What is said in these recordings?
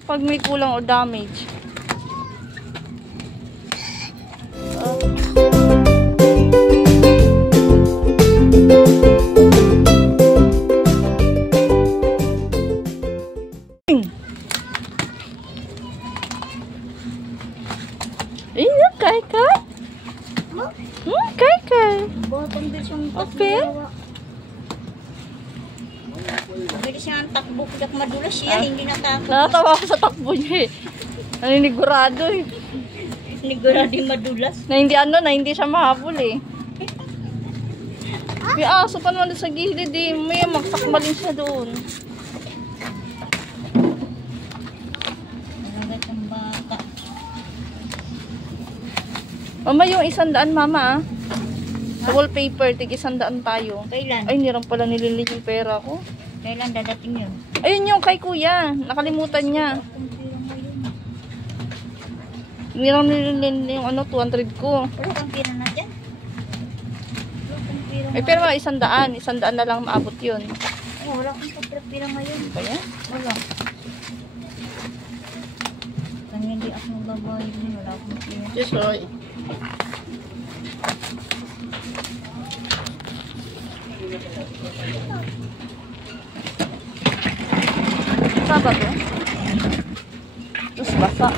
Pag may kulang o damage. Iya, kay. Kay. Okay. Bilis siya ang takbo kaya madulas siya, hindi natakot. Nakatawa ako sa takbo niya eh. Naninigurado eh. Nigurado yung madulas. Na hindi siya mahabol eh. May aso pa naman sa gilid eh. May magsakmalin siya doon. Malagat ang bata. Mama, yung 100 mama ah. Sa wallpaper, tig 100 tayo. Kailan? Ay, nilang pala nililin yung pera ko. Kailan dadating yun? Ayun yung kay kuya. Nakalimutan niya. Nilang nililin yung 200 ko. Wala kang pira na dyan? Ay, pero 100. 100 na lang maabot yun. Ay, wala kang pira ngayon. Kaya? Wala. Kanya hindi ako magbabayad niya. Wala akong pira. Yes, right. Basa ba to? Terus basa.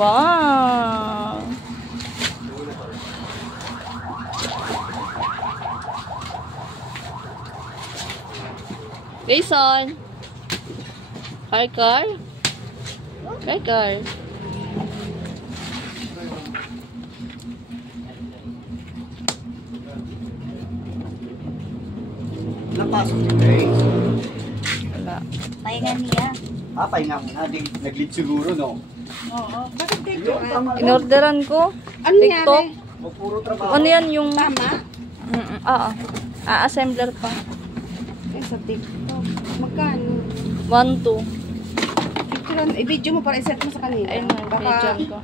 Wow. Jason. Car. Napasok si Grace. Wala. Pahinga niya. Pahinga mo na. Nag-lead siguro, no? Oo. Bakit dito? Inorderan ko. Ano TikTok. O puro trabaho. Ano yan yung... Tama? Oo. Assembler pa. Eh, sa TikTok. Magkano? 1-2. I-video mo para i-set mo sa kanila. Ayun na, video ko.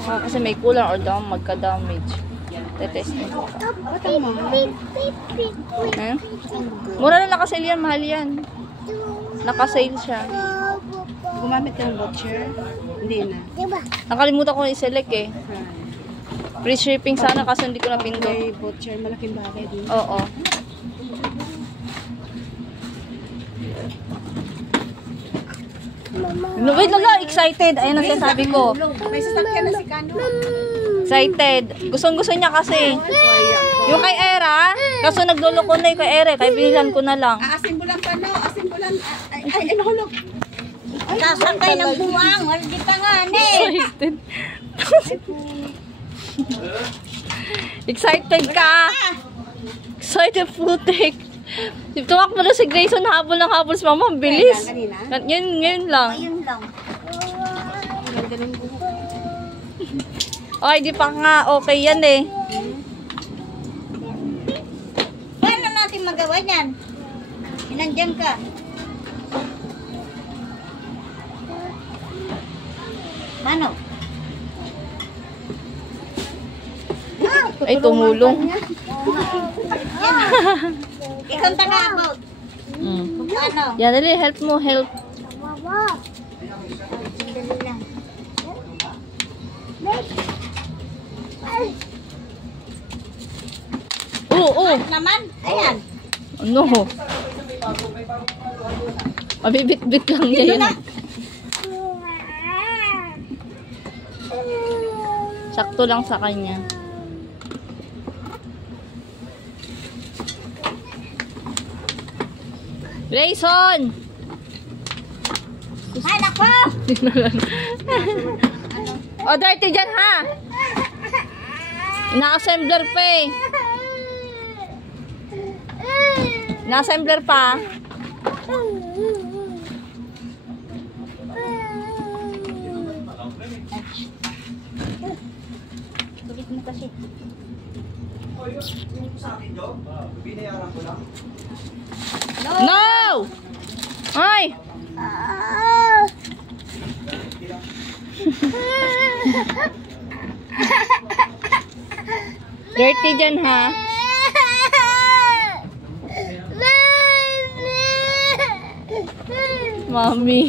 Baka kasi may kulang or magka-damage. Tetesting ko pa. Ba't ang mahal? Hmm? Mura lang nakasale yan, mahal yan. Nakasale siya. Gumamit ka ng voucher? Hindi na. Nakalimutan ko i-select eh. Free shipping sana kasi hindi ko napindot. May voucher, malaking bagay din. Oo. No, wait, lala, excited. Ayun ang sinasabi ko. May sasakyan na si Kano. Excited. Gustong-gusto niya kasi. Yung kay Era, kaso nagluloko na yung kay Era, kaya binilan ko na lang. Asimbulan pa, no? Asimbulan. Ay, nahulog. Sasakay ng buwang. Wala di pa nga, Excited. Excited ka. Excited putik. Tumakbo na si Grayson, habol ng habol sa mama. Ang bilis. Ngayon lang. Ayun lang. Ganda ng buhok. Ay, di pa nga. Okay yan eh. Paano natin magawa yan? Nandiyan ka. Mano? Ay, tumulong. Ikaw ta na about. Ano? Yan, dali. Help mo. Help. Dali lang. Oo. Naman? Ayan. Ano? Mabibit-bit lang niya yun. Sakto lang sa kanya. Grayson! Ay, nako! O, dirty dyan ha! Na-assembler pa eh. Na-assembler pa. Tulit mo kasi. Sa akin, Jo? Binayaran ko lang. No! Ay! Dirty dyan, ha? Mami.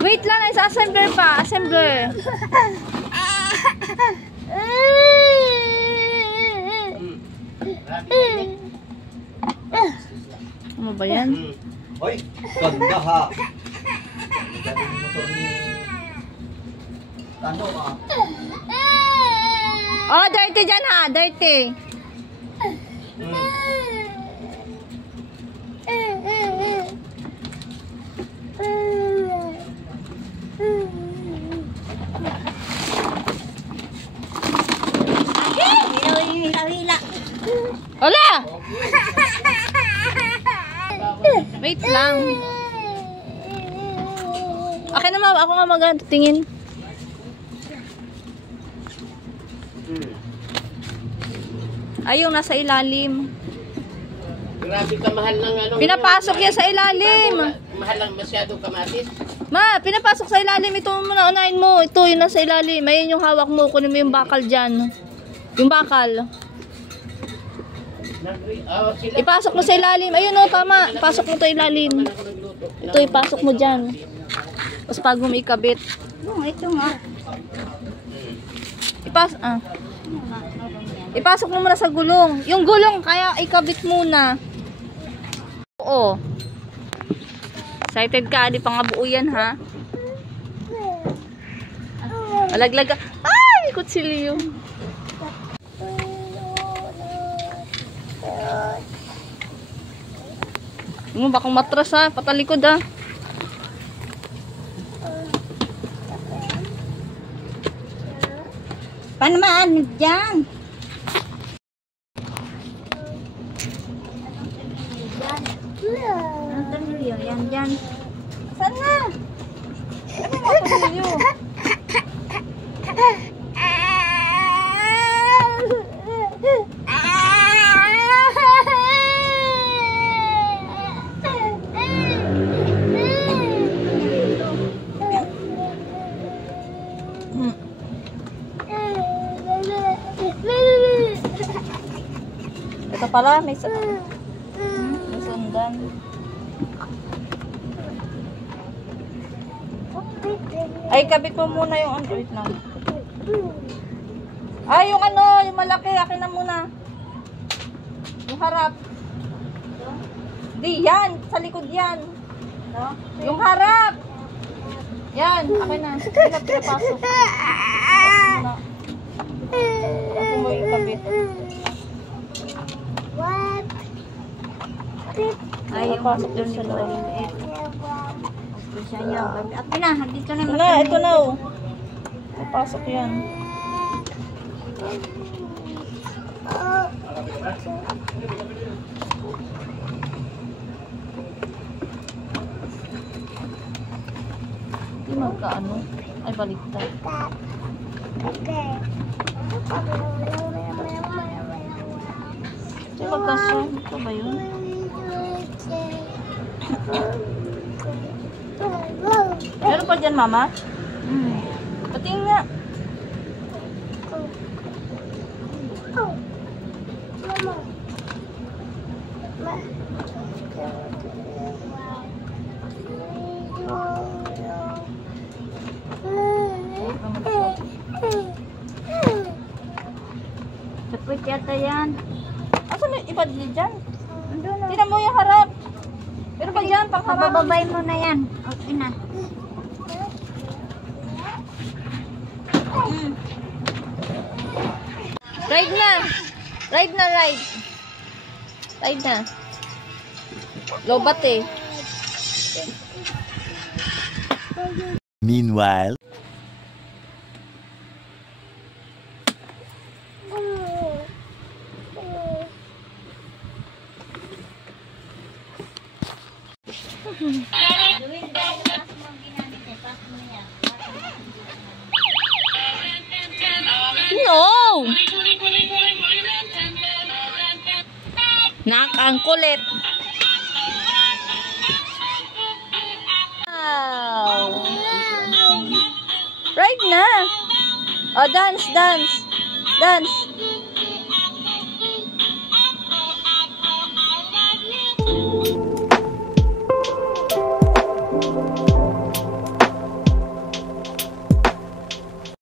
Wait lang, isa-assembler pa. Assembler. Ano ba yan? Hoy, ganda ha. Galing motor ni... Tano ha. Oh, dirty dyan, ha? Dirty. Hila-hila. Hola! Wait lang. Akin naman, ako nga mag-tingin. Ay, yung nasa ilalim. Grabe ka mahal ng ano. Pinapasok yan sa ilalim. Mahal lang masyadong kamatis. Ma, pinapasok sa ilalim. Ito muna, unahin mo. Ito, yung nasa ilalim. Ayun yung hawak mo. Kunin mo yung bakal dyan. Yung bakal. Ipasok mo sa ilalim. Ayun o, tama. Pasok mo sa ilalim. Ito, ipasok mo dyan. Tapos bago mo ikabit. Ito nga. Ipasok mo muna sa gulong. Yung gulong, kaya ikabit muna. Oo. Excited ka, di pa nga buo yan, ha? Alaglag ka. Ay, kutsilyo. Ano, bakang matras, ha? Patalikod, ha? Paano maanid dyan? Ang tanilyo, yan dyan. Saan na? Ano mo kutsilyo? Ito pala, may sundan. Ay, kabit mo muna yung Android na. Ay, yung ano, yung malaki, akin na muna. Yung harap. Di, yan. Sa likod yan. Yung harap. Yan, akin na. Pinapasok. Ako mo yung kabit. Ay, yung pasok doon sa loob. Isa niya. At pina, dito na yung Ito na, oh. Papasok yan. Hindi magkaano. Ay, baliktad. Hindi magkasyon. Ito ba yun? Meron pa dyan, mama? Patingin nga. Sapit yata yan. Asan may iba dyan? Tingnan mo yung harap. Pero pa dyan, pang harap. Bababay mo na yan. Okay na. Ride na. Ride na, ride. Ride na. Lobat eh. Meanwhile. No! Nak, ang kulit. Ride na. Oh, dance, dance. Dance.